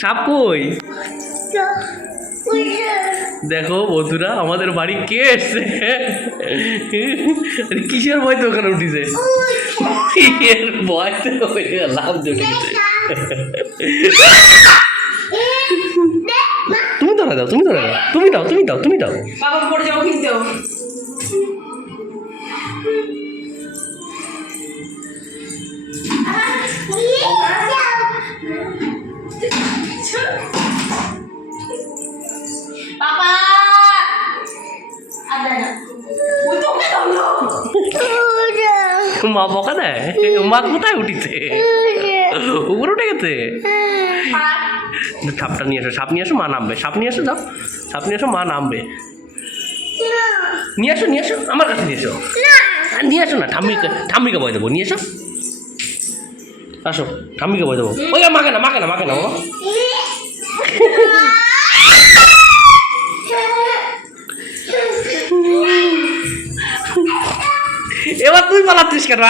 সাপ কই? দেখো বন্ধুরা, আমাদের বাড়ি কে এসছে? কিসের ভয় তো ওখানে উঠিছে? এর ভয় তো লাভ উঠেছে। তুমি ধরা দাও, তুমি ধরা দাও, তুমি দাও, তুমি দাও, তুমি দাও। বাবা পড়ে যাবো কিন্তু। বাবা মা বকা দেয়? মা কোথায় উঠিছে? উপরে উঠে গেছে। সাপটা নিয়ে আসো, সাপ নিয়ে আসো, মা নামবে। সাপ নিয়ে আসো, যাও, সাপ নিয়ে আসো, মা নামবে। নিয়ে আসো, নিয়ে আসো, আমার কাছে নিয়ে এসো। নিয়ে আসো না, ঠাম্মিকে বয় দেবো, নিয়ে এসো। আসো, ঠাম্মিকে বয় দেবো। ওই মাকে না, মাকে না, মাকে না বাবা। এবার তুই পালাচ্ছিস কেন?